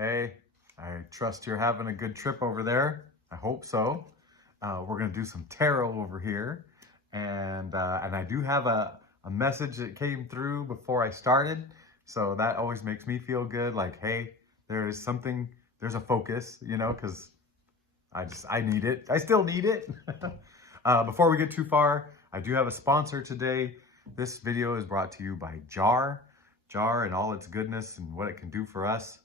Hey, I trust you're having a good trip over there. I hope so. We're gonna do some tarot over here, and I do have a message that came through before I started, so that always makes me feel good. Like, hey, there's something, there's a focus, you know, because I need it. I still need it. Before we get too far, I do have a sponsor today. This video is brought to you by Jar and all its goodness and what it can do for us.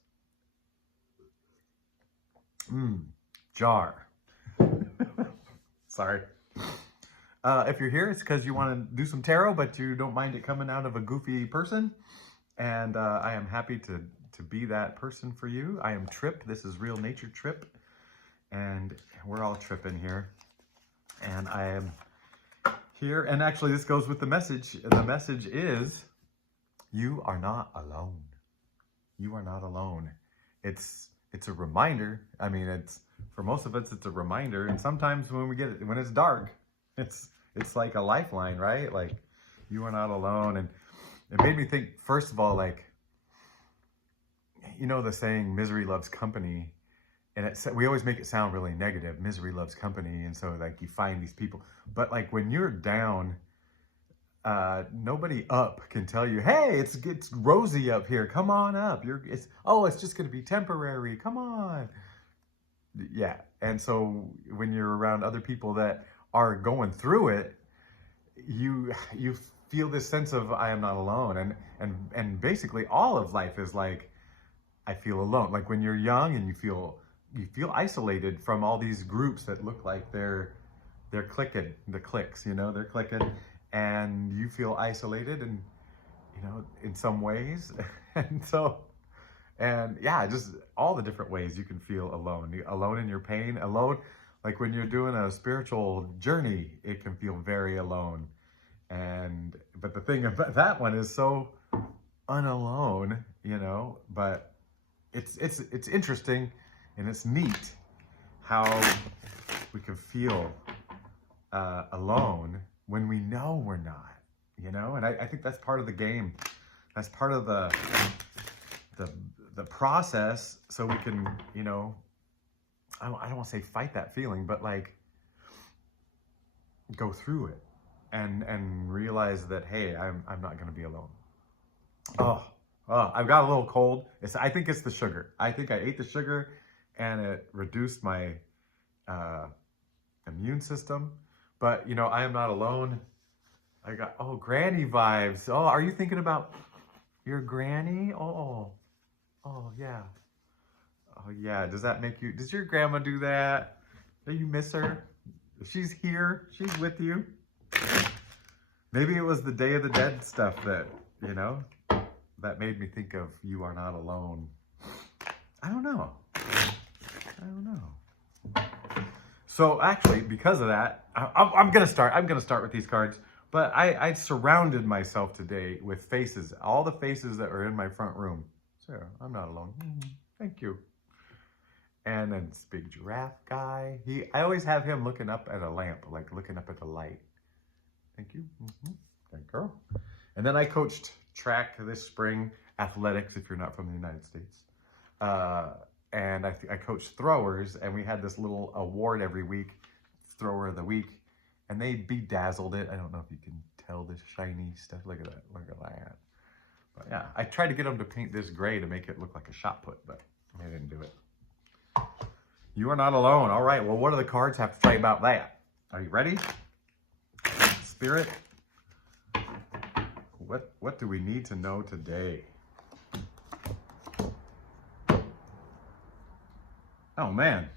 Jar. Sorry. If you're here, it's because you want to do some tarot, but you don't mind it coming out of a goofy person. And I am happy to be that person for you. I am Trip. This is Real Nature Trip. And we're all tripping here. And I am here. And actually, this goes with the message. The message is, you are not alone. You are not alone. It's a reminder. I mean, it's for most of us, it's a reminder. And sometimes when it's dark, it's like a lifeline, right? Like, you are not alone. And it made me think, first of all, like, you know, the saying, misery loves company. And we always make it sound really negative. Misery loves company. And so, like, you find these people. But, like, when you're down, nobody up can tell you, hey, it's rosy up here. Come on up. It's just going to be temporary. Come on. Yeah. And so when you're around other people that are going through it, you feel this sense of, I am not alone. And basically all of life is like, I feel alone. Like when you're young and you feel isolated from all these groups that look like they're clicking, the cliques, you know, they're clicking. And you feel isolated and, you know, in some ways. And yeah, just all the different ways you can feel alone. Alone in your pain, alone. Like when you're doing a spiritual journey, it can feel very alone. But the thing about that one is so unalone, you know, but it's interesting and it's neat how we can feel alone when we know we're not, you know? And I think that's part of the game. That's part of the process, so we can, you know, I don't want to say fight that feeling, but like go through it and realize that, hey, I'm not going to be alone. Oh, I've got a little cold. I think it's the sugar. I think I ate the sugar and it reduced my immune system. But, you know, I am not alone. I got, granny vibes. Oh, are you thinking about your granny? Oh, yeah. Oh, yeah. Does your grandma do that? Do you miss her? She's here. She's with you. Maybe it was the Day of the Dead stuff that, you know, that made me think of you are not alone. I don't know. So actually, because of that, I'm gonna start with these cards. But I surrounded myself today with faces, all the faces that were in my front room. So I'm not alone. Thank you. And then this big giraffe guy. I always have him looking up at a lamp, like looking up at the light. Thank you. Thank you. And then I coached track this spring, athletics, if you're not from the United States. And I coached throwers, and we had this little award every week, thrower of the week, and they bedazzled it. I don't know if you can tell this shiny stuff. Look at that. But yeah, I tried to get them to paint this gray to make it look like a shot put, but they didn't do it. You are not alone. All right, well, what do the cards have to say about that? Are you ready? Spirit, what do we need to know today? Oh man,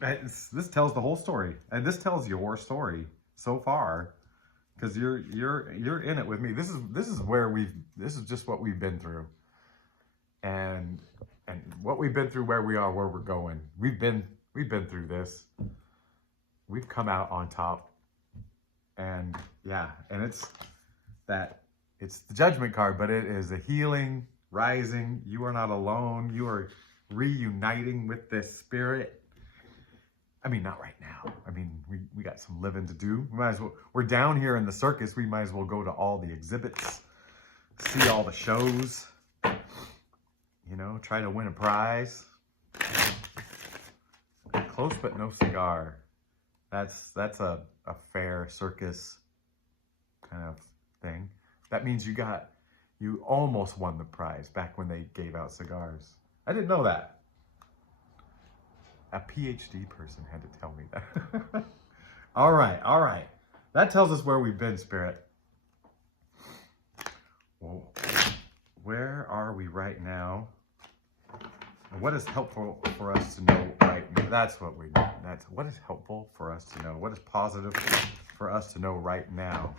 this tells the whole story, and this tells your story so far, because you're in it with me. This is just what we've been through, and what we've been through, where we are, where we're going. We've been through this. We've come out on top, and yeah, and it's the Judgment card, but it is a healing, rising. You are not alone. You are reuniting with this spirit. I mean, not right now. I mean, we got some living to do. We're down here in the circus. We might as well go to all the exhibits, see all the shows. you know, try to win a prize. Close but no cigar. That's a fair circus kind of thing. That means you almost won the prize back when they gave out cigars. I didn't know that. A PhD person had to tell me that. All right. That tells us where we've been, Spirit. Well, where are we right now? What is helpful for us to know right now? That's what we need. That's what is helpful for us to know. What is positive for us to know right now?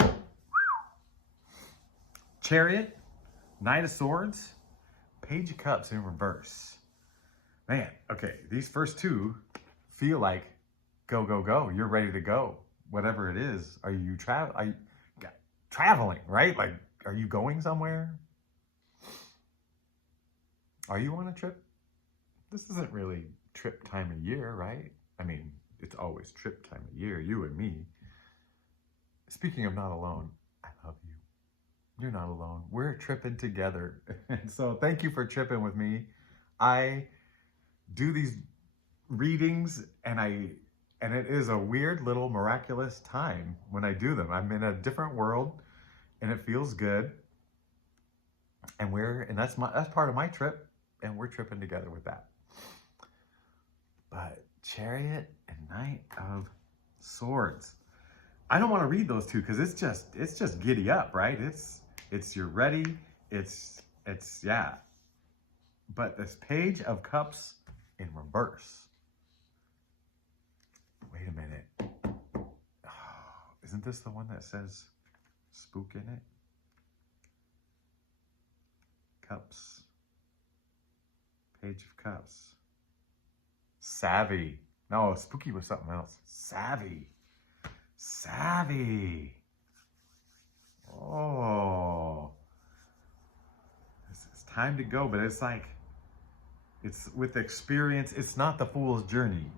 Okay. Chariot, Knight of Swords, Page of Cups in reverse. Man, okay, these first two feel like go, go, go. You're ready to go. Whatever it is, are you traveling, right? Like, are you going somewhere? Are you on a trip? This isn't really trip time of year, right? I mean, it's always trip time of year, you and me. Speaking of not alone, I love you. You're not alone. We're tripping together. And so thank you for tripping with me. I do these readings and it is a weird little miraculous time when I do them. I'm in a different world and it feels good. And that's part of my trip, and we're tripping together with that. But Chariot and Knight of Swords. I don't want to read those two because it's just giddy up, right? It's you're ready. It's yeah. But this Page of Cups in reverse. Wait a minute. Oh, isn't this the one that says spook in it? Cups. Page of Cups. Savvy. No, spooky was something else. Savvy. Savvy. Oh. It's time to go, but it's like, it's with experience. It's not the fool's journey.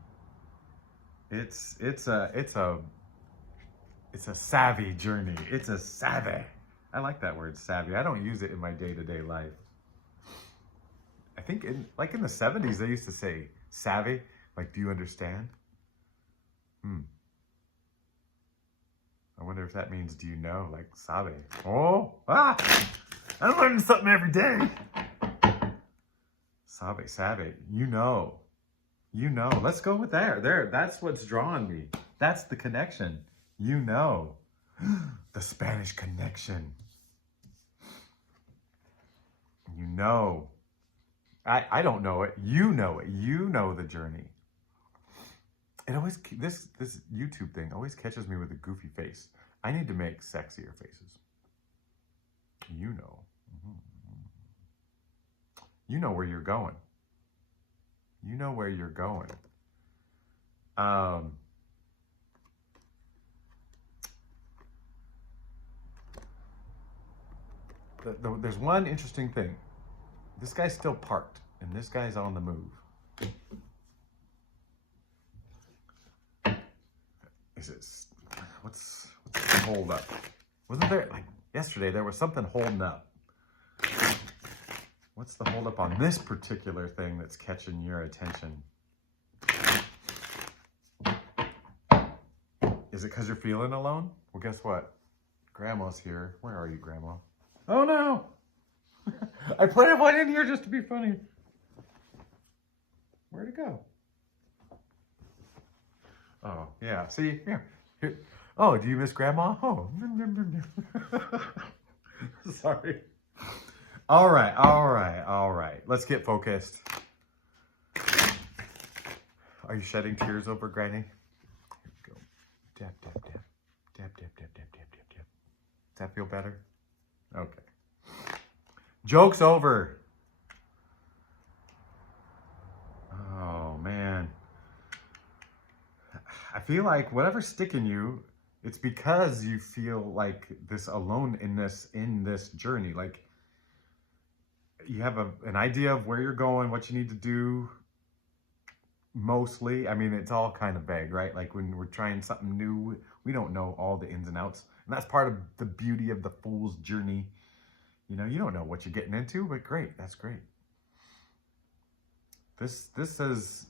It's a savvy journey. It's a savvy. I like that word, savvy. I don't use it in my day-to-day life. I think in the 70s, they used to say savvy. Like, do you understand? I wonder if that means, do you know? Like, savvy. Oh, I'm learning something every day. Savvy. You know. Let's go with that. There. That's what's drawing me. That's the connection. You know. The Spanish connection. You know. I don't know it. You know it. You know the journey. It always, this YouTube thing always catches me with a goofy face. I need to make sexier faces. You know. You know where you're going. You know where you're going. There's one interesting thing. This guy's still parked, and this guy's on the move. What's the hold up? Wasn't there, like yesterday, there was something holding up. What's the hold up on this particular thing that's catching your attention? Is it because you're feeling alone? Well, guess what? Grandma's here. Where are you, Grandma? Oh no! I put one in here just to be funny. Where'd it go? Oh, yeah. See, here. Oh, do you miss Grandma? Oh. Sorry. All right. Let's get focused. Are you shedding tears over Granny? Here we go. Dab. Does that feel better? Okay. Joke's over. Oh, man. I feel like whatever's sticking you, it's because you feel like this alone in this journey. Like, you have an idea of where you're going, what you need to do. Mostly, I mean, it's all kind of vague, right? Like when we're trying something new, we don't know all the ins and outs. And that's part of the beauty of the fool's journey. You know, you don't know what you're getting into, but great. That's great. This says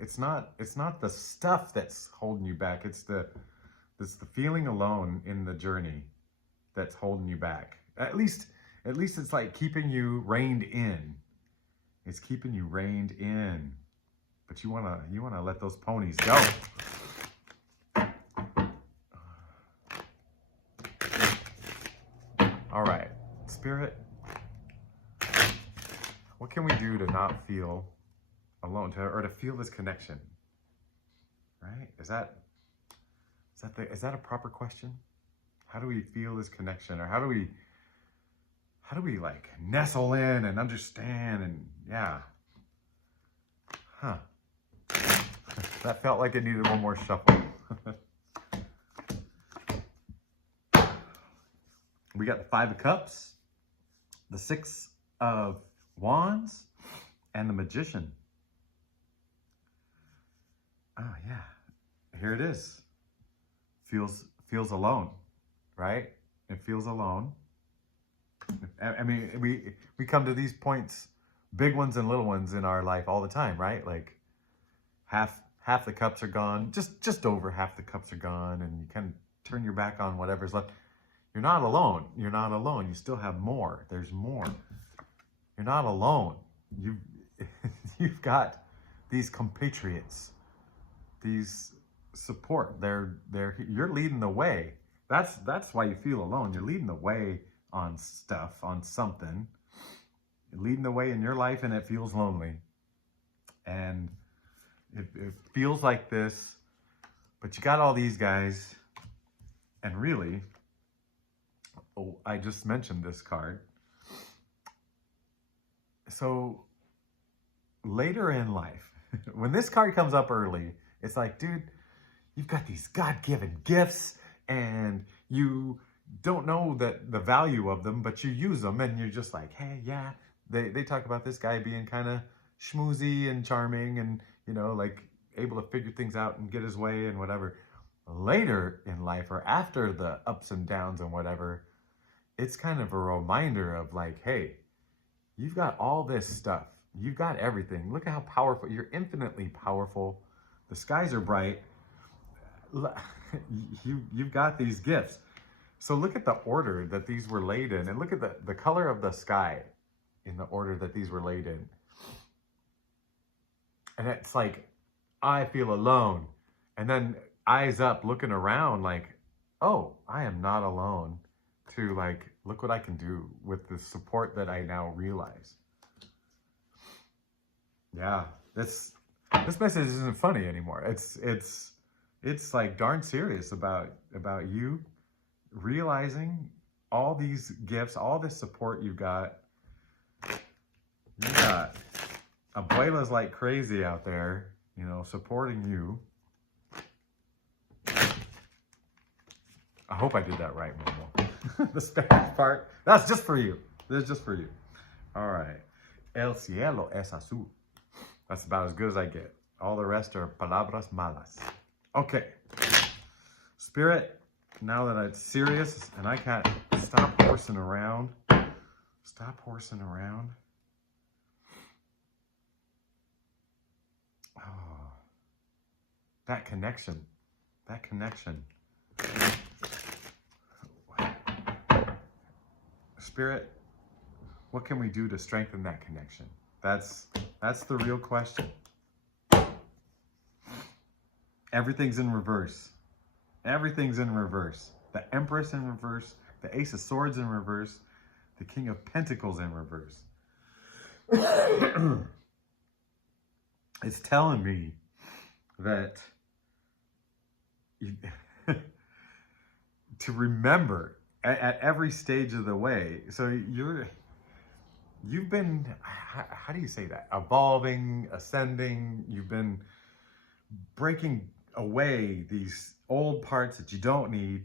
it's not the stuff that's holding you back. It's the feeling alone in the journey that's holding you back. At least it's like keeping you reined in. It's keeping you reined in. But you wanna let those ponies go. All right, Spirit, what can we do to not feel alone, or to feel this connection? Right? Is that a proper question? How do we feel this connection, or how do we like nestle in and understand? And yeah, that felt like it needed one more shuffle. We got the 5 of Cups, the 6 of Wands, and the Magician. Oh yeah, here it is. Feels alone, right? It feels alone. I mean, we come to these points, big ones and little ones in our life all the time, right? Like half the cups are gone, just over half the cups are gone, and you kind of turn your back on whatever's left. You're not alone. You're not alone. You still have more. There's more. You're not alone. You've got these compatriots, these support. You're leading the way. That's why you feel alone. You're leading the way on stuff, on something. You're leading the way in your life, and it feels lonely. And it feels like this, but you got all these guys, and really, oh, I just mentioned this card. So later in life, when this card comes up early, it's like, dude, you've got these God-given gifts and you don't know the value of them, but you use them, and you're just like, hey, yeah. They talk about this guy being kind of schmoozy and charming and, you know, like able to figure things out and get his way and whatever. Later in life, or after the ups and downs and whatever, it's kind of a reminder of like, hey, you've got all this stuff. You've got everything. Look at how powerful. You're infinitely powerful. The skies are bright. You've got these gifts. So look at the order that these were laid in, and look at the color of the sky in the order that these were laid in. And it's like, I feel alone. And then eyes up, looking around like, oh, I am not alone. To like, look what I can do with the support that I now realize. Yeah, this message isn't funny anymore. It's like darn serious about you realizing all these gifts, all this support you got. You got abuelas like crazy out there, you know, supporting you. I hope I did that right, Momo. The Spanish part, that's just for you. That's just for you. All right. El cielo es azul. That's about as good as I get. All the rest are palabras malas. Okay. Spirit, now that it's serious and I can't stop horsing around. Stop horsing around. Oh, that connection. That connection. Spirit, what can we do to strengthen that connection? That's the real question. Everything's in reverse. Everything's in reverse. The Empress in reverse, the Ace of Swords in reverse, the King of Pentacles in reverse. It's telling me that to remember at every stage of the way. So you've been, how do you say that? Evolving, ascending. You've been breaking away these old parts that you don't need.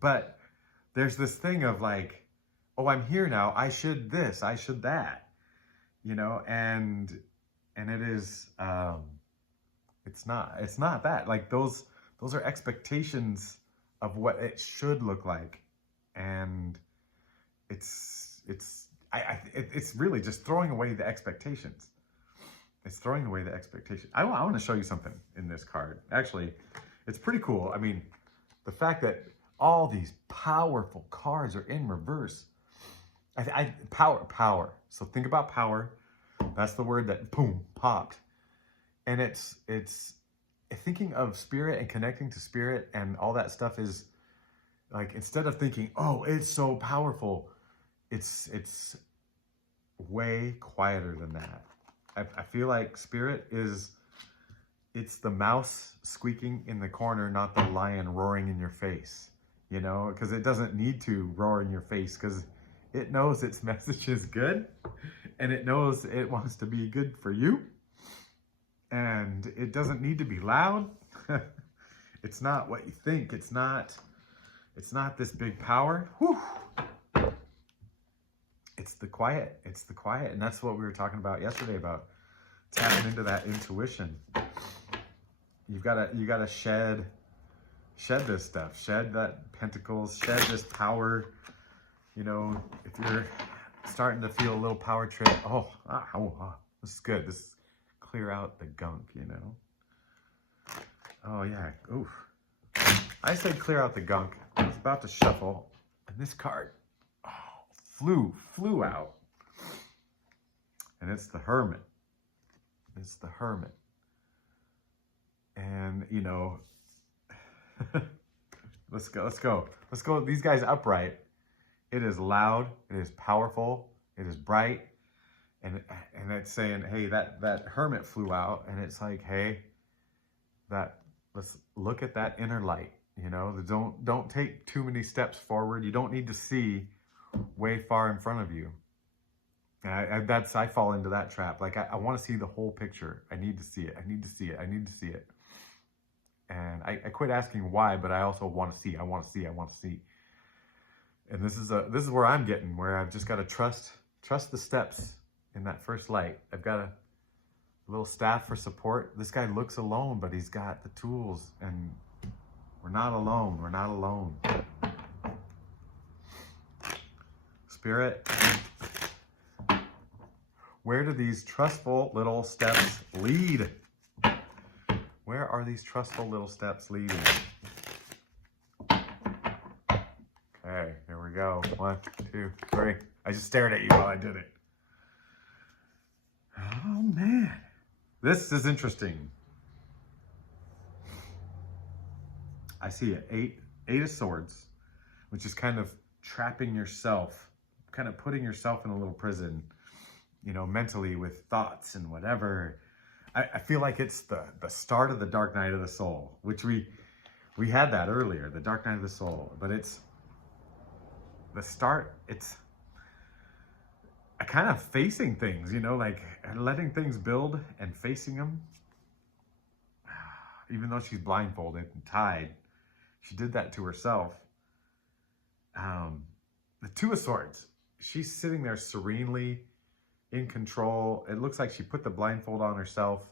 But there's this thing of like, oh, I'm here now. I should this, I should that, you know, and it is, It's not. It's not that. Like those are expectations of what it should look like, and it's really just throwing away the expectations. It's throwing away the expectation. I want to show you something in this card. Actually, it's pretty cool. I mean, the fact that all these powerful cards are in reverse. Power. So think about power. That's the word that boom popped. And it's thinking of spirit and connecting to spirit and all that stuff is like, instead of thinking, oh, it's so powerful, it's way quieter than that. I feel like spirit it's the mouse squeaking in the corner, not the lion roaring in your face, you know, because it doesn't need to roar in your face because it knows its message is good and it knows it wants to be good for you. And it doesn't need to be loud. It's not what you think. It's not this big power. Whew. It's the quiet. It's the quiet. And that's what we were talking about yesterday, about tapping into that intuition. You gotta shed this stuff. Shed that pentacles, shed this power. You know, if you're starting to feel a little power trip, this is good. This clear out the gunk, you know. Oh yeah. Oof. I said clear out the gunk. I was about to shuffle, and this card flew out. And it's the Hermit. It's the Hermit. And you know, let's go. These guys upright. It is loud, it is powerful, it is bright. And it's saying, hey, that Hermit flew out, and it's like, hey, let's look at that inner light. You know, don't take too many steps forward. You don't need to see way far in front of you. And I fall into that trap. Like I want to see the whole picture. I need to see it. I need to see it. I need to see it. And I quit asking why, but I also want to see. I want to see. I want to see. And this is where I'm getting, where I've just got to trust the steps in that first light. I've got a little staff for support. This guy looks alone, but he's got the tools, and we're not alone. We're not alone. Spirit, where do these trustful little steps lead? Where are these trustful little steps leading? Okay, here we go. 1, 2, 3. I just stared at you while I did it. Oh man, this is interesting. I see it. Eight of Swords, which is kind of trapping yourself, kind of putting yourself in a little prison, you know, mentally with thoughts and whatever. I feel like it's the start of the dark night of the soul, which we had that earlier, the dark night of the soul, but it's the start. It's a kind of facing things, you know, like letting things build and facing them. Even though she's blindfolded and tied, she did that to herself. The Two of Swords, she's sitting there serenely in control. It looks like she put the blindfold on herself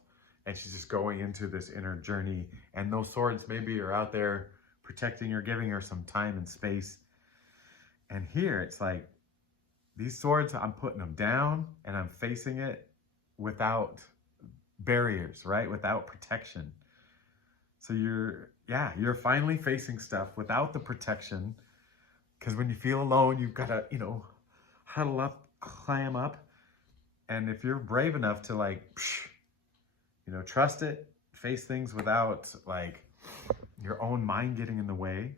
and she's just going into this inner journey. And those swords maybe are out there protecting her, giving her some time and space. And here it's like, these swords, I'm putting them down and I'm facing it without barriers, right? Without protection. So you're finally facing stuff without the protection. Because when you feel alone, you've got to, you know, huddle up, clam up. And if you're brave enough to like, you know, trust it, face things without like your own mind getting in the way.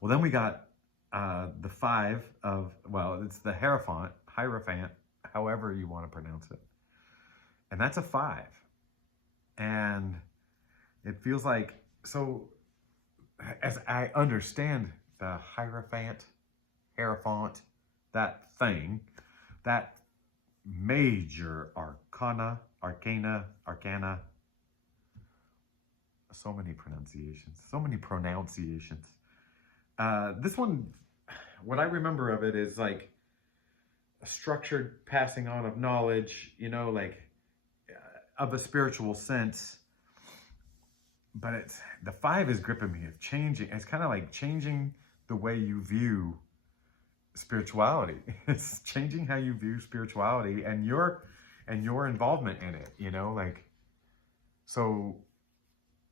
Well, then we got the 5 of, well, it's the Hierophant, however you want to pronounce it. And that's a 5. And it feels like, so as I understand the Hierophant, that thing, that major arcana, so many pronunciations. This one, what I remember of it is like a structured passing on of knowledge, you know, like of a spiritual sense, but the 5 is gripping me. It's changing. It's kind of like changing the way you view spirituality. It's changing how you view spirituality and your involvement in it, you know, like, so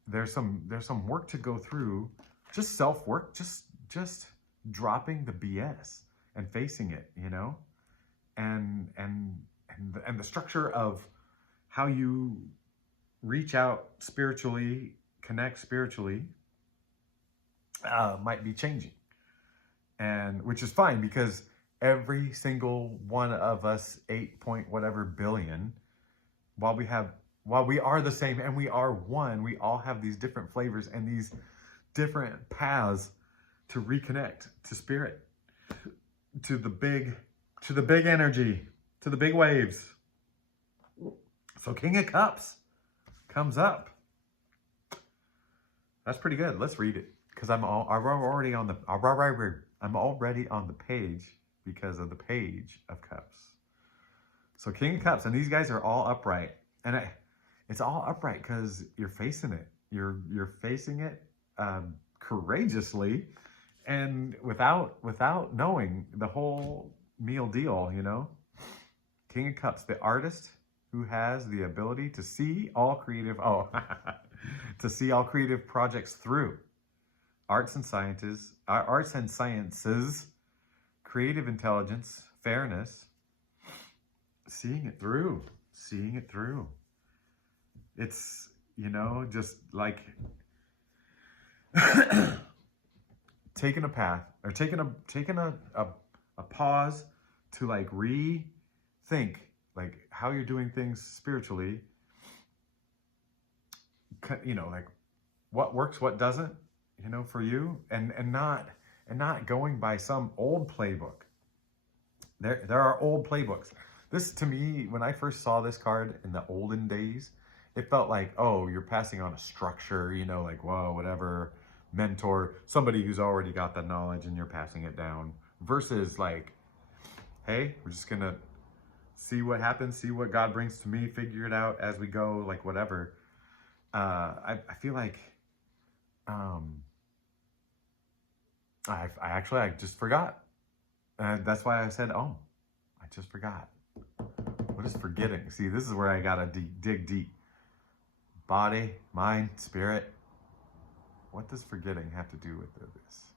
there's some work to go through, just self-work, just dropping the BS and facing it, you know, and the structure of how you reach out spiritually, connect spiritually, might be changing, and which is fine, because every single one of us, 8 point whatever billion, while we are the same and we are one, we all have these different flavors and these different paths to reconnect to spirit, to the big energy, to the big waves. So King of Cups comes up. That's pretty good. Let's read it, because I'm already on the page because of the Page of Cups. So King of Cups, and these guys are all upright, and it's all upright because you're facing it. You're facing it courageously, and without knowing the whole meal deal, you know. King of Cups, the artist who has the ability to see all creative to see all creative projects through. Arts and sciences, creative intelligence, fairness, seeing it through. It's, you know, just like taking a path, or taking a pause to like rethink like how you're doing things spiritually, you know, like what works, what doesn't, you know, for you, and not going by some old playbook. There are old playbooks. This, to me, when I first saw this card in the olden days, it felt like, oh, you're passing on a structure, you know, like, whoa, whatever, mentor, somebody who's already got the knowledge and you're passing it down, versus like, hey, we're just gonna see what happens, see what God brings to me, figure it out as we go, like whatever. I feel like I just forgot. And that's why I said, oh, I just forgot. What is forgetting? See, this is where I gotta dig deep. Body, mind, spirit. What does forgetting have to do with this?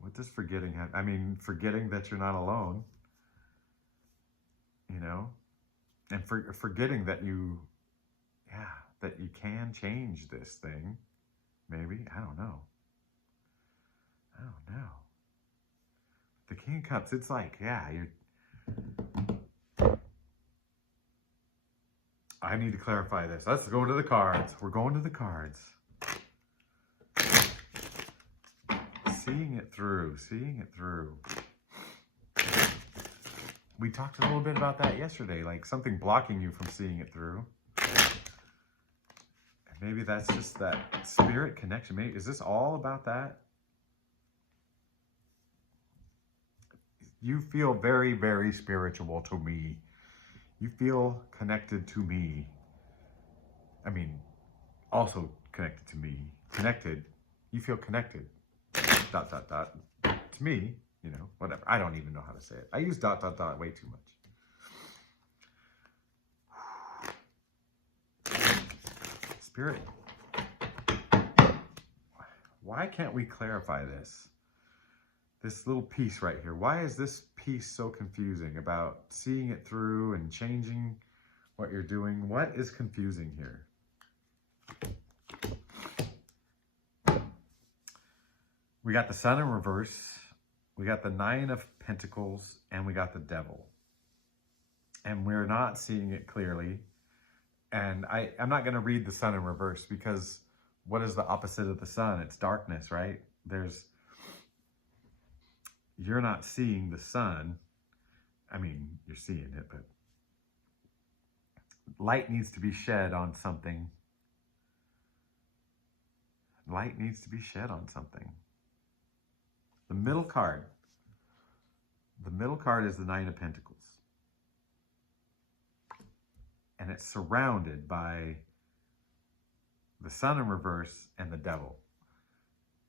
What does forgetting have? I mean, forgetting that you're not alone, you know, and forgetting that that you can change this thing. Maybe, I don't know. The King of Cups, it's like, I need to clarify this. Let's go to the cards. We're going to the cards. Seeing it through. We talked a little bit about that yesterday, like something blocking you from seeing it through. And maybe that's just that spirit connection. Maybe, is this all about that? You feel very, very spiritual to me. You feel connected to me. I mean, also connected to me. Connected. You feel connected. ... To me, you know, whatever. I don't even know how to say it. I use ... way too much. Spirit. Why can't we clarify this? This little piece right here. Why is this piece so confusing about seeing it through and changing what you're doing? What is confusing here? We got the Sun in reverse. We got the 9 of Pentacles, and we got the Devil. And we're not seeing it clearly. And I'm not going to read the Sun in reverse, because what is the opposite of the sun? It's darkness, right? You're not seeing the sun. I mean, you're seeing it, but light needs to be shed on something. Light needs to be shed on something. The middle card. The middle card is the 9 of Pentacles. and it's surrounded by the sun in reverse and the devil.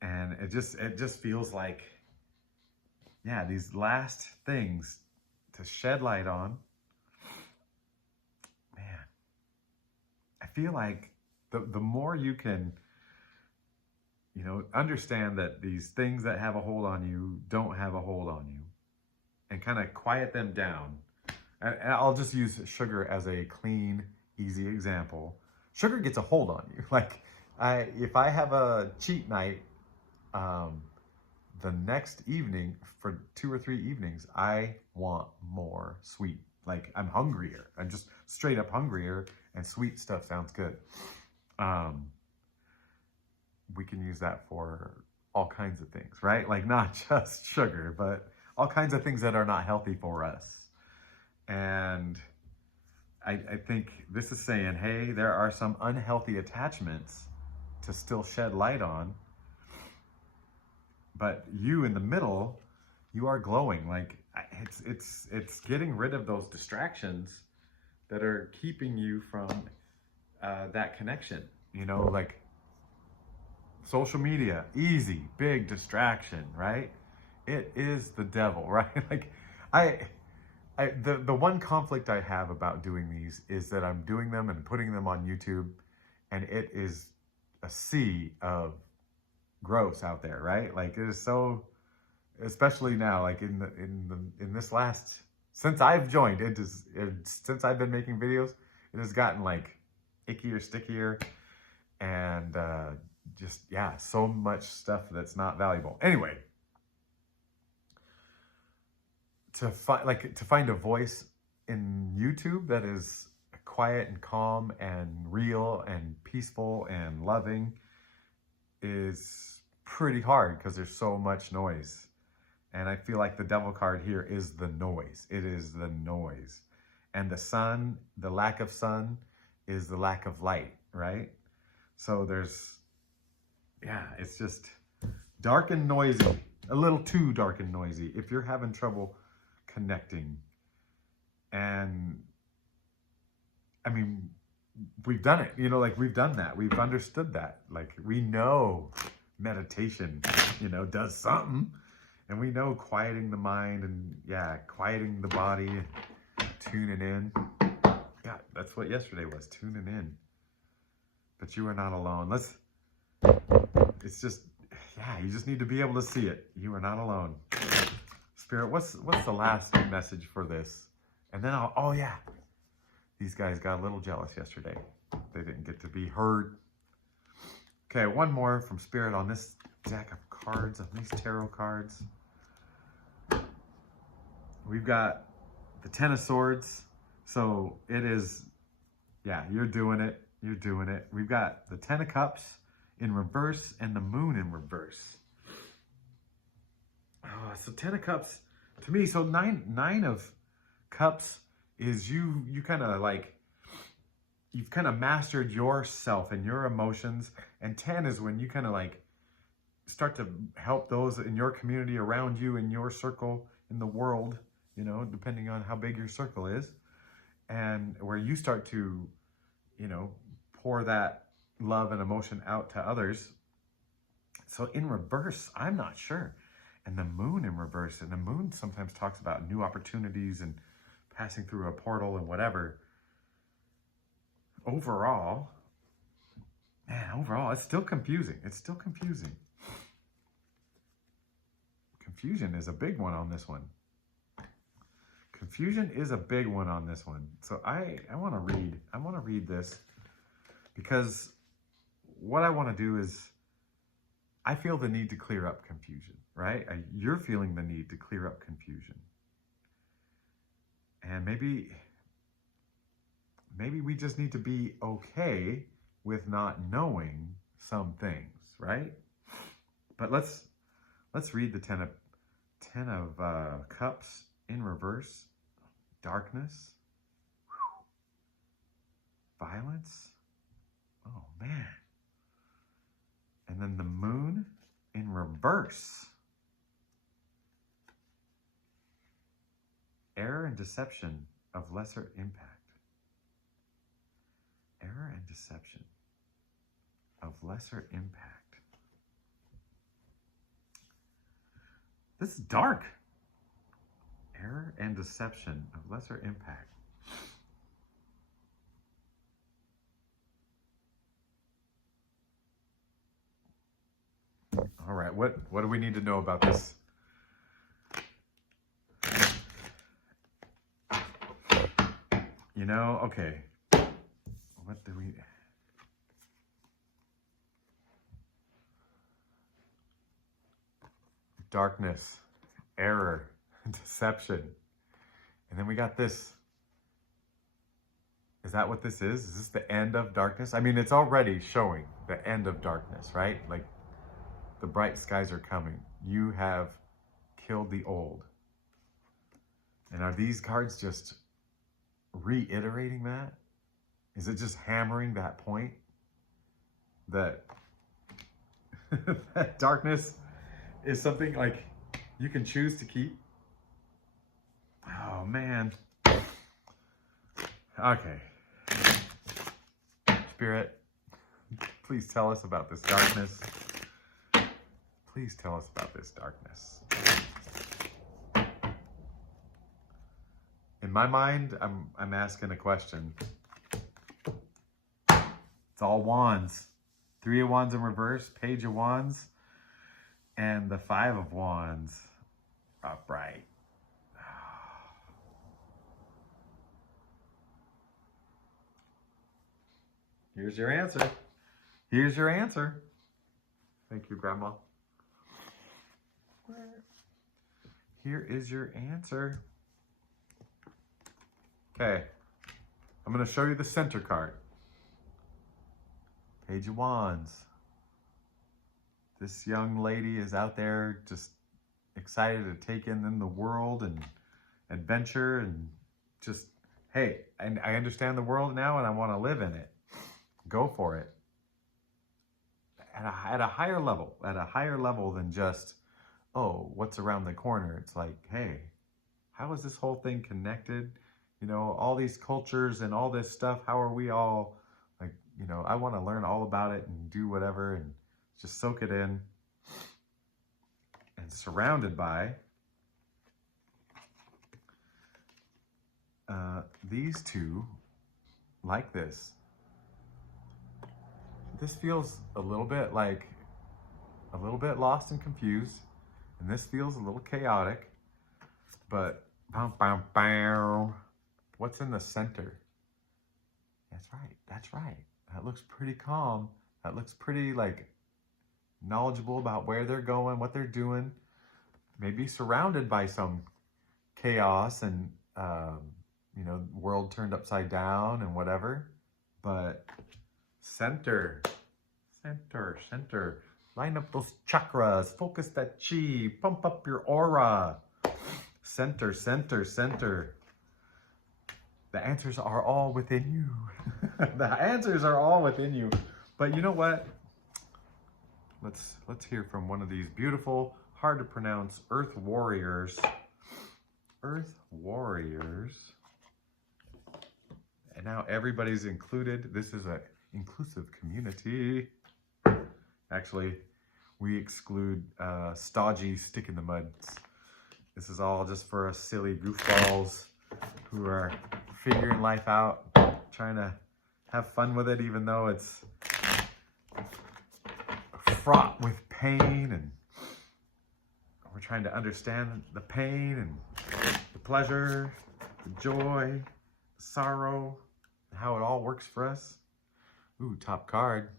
And it just feels like, yeah, these last things to shed light on. Man, I feel like the more you can, understand that these things that have a hold on you don't have a hold on you, and kind of quiet them down. And I'll just use sugar as a clean, easy example. Sugar gets a hold on you. Like, if I have a cheat night, the next evening, for 2 or 3 evenings, I want more sweet. Like, I'm hungrier. I'm just straight up hungrier, and sweet stuff sounds good. We can use that for all kinds of things, right? Like, not just sugar, but all kinds of things that are not healthy for us. And I think this is saying, hey, there are some unhealthy attachments to still shed light on, but you in the middle, you are glowing. Like, it's getting rid of those distractions that are keeping you from that connection. Like social media, easy, big distraction, right? It is the devil, right? Like, the one conflict I have about doing these is that I'm doing them and putting them on YouTube, and it is a sea of gross out there, right? Like, it is so, especially now, like in this last, since I've joined, since I've been making videos, it has gotten like ickier, stickier, and just, yeah, so much stuff that's not valuable. Anyway, to find a voice in YouTube that is quiet and calm and real and peaceful and loving is pretty hard, because there's so much noise. And I feel like the devil card here is the noise. It is the noise. And the sun, the lack of sun, is the lack of light, right? So it's just dark and noisy, a little too dark and noisy. If you're having trouble connecting, and I mean, we've done it, like, we've done that. We've understood that. Like, we know meditation, does something. And we know quieting the mind and, quieting the body, tuning in. Yeah, that's what yesterday was, tuning in. But you are not alone. It's just, you just need to be able to see it. You are not alone. Spirit, what's the last message for this? And then these guys got a little jealous yesterday. They didn't get to be heard. Okay, one more from Spirit on this deck of cards, on these tarot cards. We've got the Ten of Swords. So it is, you're doing it. You're doing it. We've got the Ten of Cups in reverse and the Moon in reverse. So Ten of Cups, to me, so nine of Cups is you kind of like, you've kind of mastered yourself and your emotions. And 10 is when you kind of like start to help those in your community, around you, in your circle, in the world, depending on how big your circle is. And where you start to, pour that love and emotion out to others. So in reverse, I'm not sure. And the Moon in reverse, and the Moon sometimes talks about new opportunities and passing through a portal and whatever. Overall, it's still confusing. It's still confusing. Confusion is a big one on this one. Confusion is a big one on this one. So I want to read this, because what I want to do is, I feel the need to clear up confusion, right? You're feeling the need to clear up confusion. And maybe we just need to be okay with not knowing some things, right? But let's read the Ten of Cups in reverse. Darkness. Violence. Oh, man. And then the Moon in reverse. Error and deception of lesser impact. Error and deception of lesser impact. This is dark. Error and deception of lesser impact. All right, what do we need to know about this? You know, okay. What do we... Darkness, error, deception. And then we got this. Is that what this is? Is this the end of darkness? I mean, it's already showing the end of darkness, right? Like, the bright skies are coming. You have killed the old. And are these cards just reiterating that? Is it just hammering that point? That, that darkness is something like you can choose to keep? Oh, man. Okay. Spirit, please tell us about this darkness. Please tell us about this darkness. In my mind, I'm asking a question. It's all wands. 3 of wands in reverse, page of wands, and the 5 of wands upright. Here's your answer. Here's your answer. Thank you, Grandma. Here is your answer. Okay, I'm going to show you the center card. Page of Wands. This young lady is out there just excited to take in the world and adventure and just, hey, and I understand the world now and I want to live in it. Go for it. At a higher level than just, oh, what's around the corner? It's like, hey, how is this whole thing connected? You know, all these cultures and all this stuff, how are we all, like, you know, I want to learn all about it and do whatever and just soak it in. And surrounded by these two like this. This feels a little bit lost and confused. And this feels a little chaotic, but what's in the center? That's right, that's right. That looks pretty calm. That looks pretty like knowledgeable about where they're going, what they're doing. Maybe surrounded by some chaos and, you know, world turned upside down and whatever. But center. Line up those chakras, focus that chi, pump up your aura. Center. The answers are all within you. The answers are all within you. But you know what? Let's hear from one of these beautiful, hard to pronounce Earth Warriors. Earth Warriors. And now everybody's included. This is an inclusive community. Actually, we exclude stodgy stick in the muds. This is all just for us silly goofballs who are figuring life out, trying to have fun with it, even though it's fraught with pain, and we're trying to understand the pain and the pleasure, the joy, the sorrow, and how it all works for us. Ooh, top card.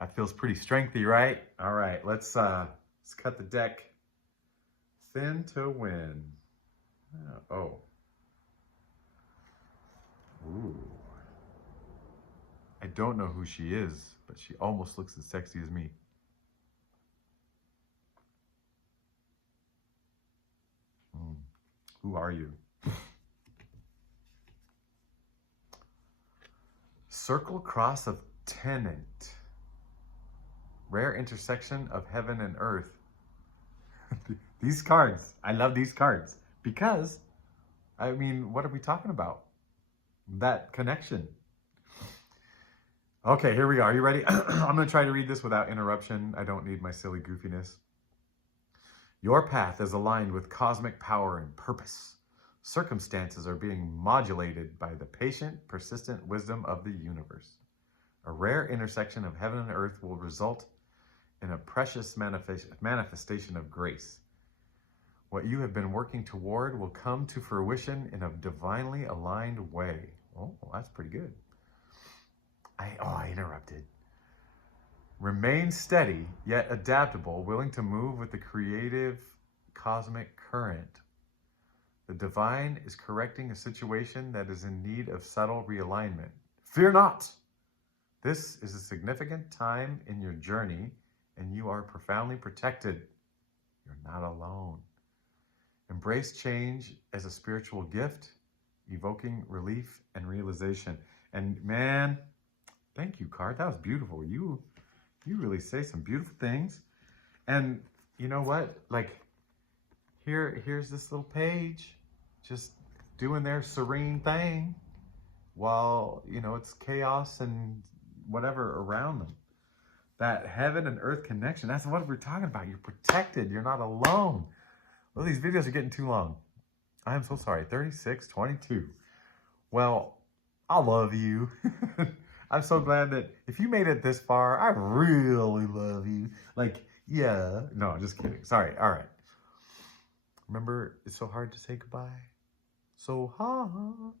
That feels pretty strengthy, right? All right, let's cut the deck thin to win. Oh. Ooh. I don't know who she is, but she almost looks as sexy as me. Who are you? Circle Cross of Tenant. Rare intersection of heaven and earth. These cards, I love these cards because, I mean, what are we talking about? That connection. Okay, here we go. Are you ready? I'm going to try to read this without interruption. I don't need my silly goofiness. Your path is aligned with cosmic power and purpose. Circumstances are being modulated by the patient, persistent wisdom of the universe. A rare intersection of heaven and earth will result in a precious manifestation of grace. What you have been working toward will come to fruition in a divinely aligned way. Oh, that's pretty good. I interrupted. Remain steady, yet adaptable, willing to move with the creative cosmic current. The divine is correcting a situation that is in need of subtle realignment. Fear not! This is a significant time in your journey, and you are profoundly protected. You're not alone. Embrace change as a spiritual gift, evoking relief and realization. And man, thank you, card. That was beautiful. You really say some beautiful things. And you know what? Like, here's this little page just doing their serene thing while, it's chaos and whatever around them. That heaven and earth connection, that's what we're talking about. You're protected. You're not alone. Well, these videos are getting too long. I am so sorry. 36, 22. Well, I love you. I'm so glad that if you made it this far, I really love you. Like, yeah. No, just kidding. Sorry. All right. Remember, it's so hard to say goodbye. So hard.